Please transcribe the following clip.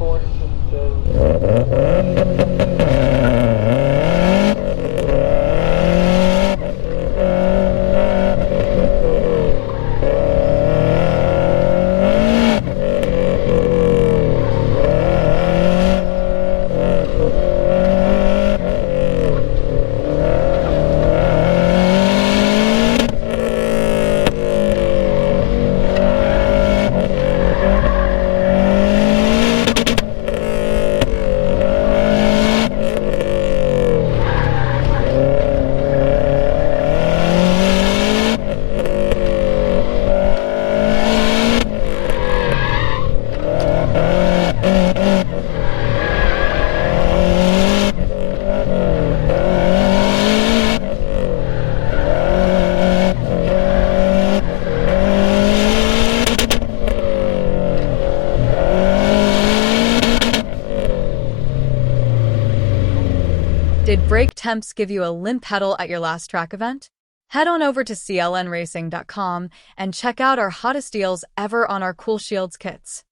course, Did brake temps give you a limp pedal at your last track event? Head on over to clnracing.com and check out our hottest deals ever on our Cool Shields kits.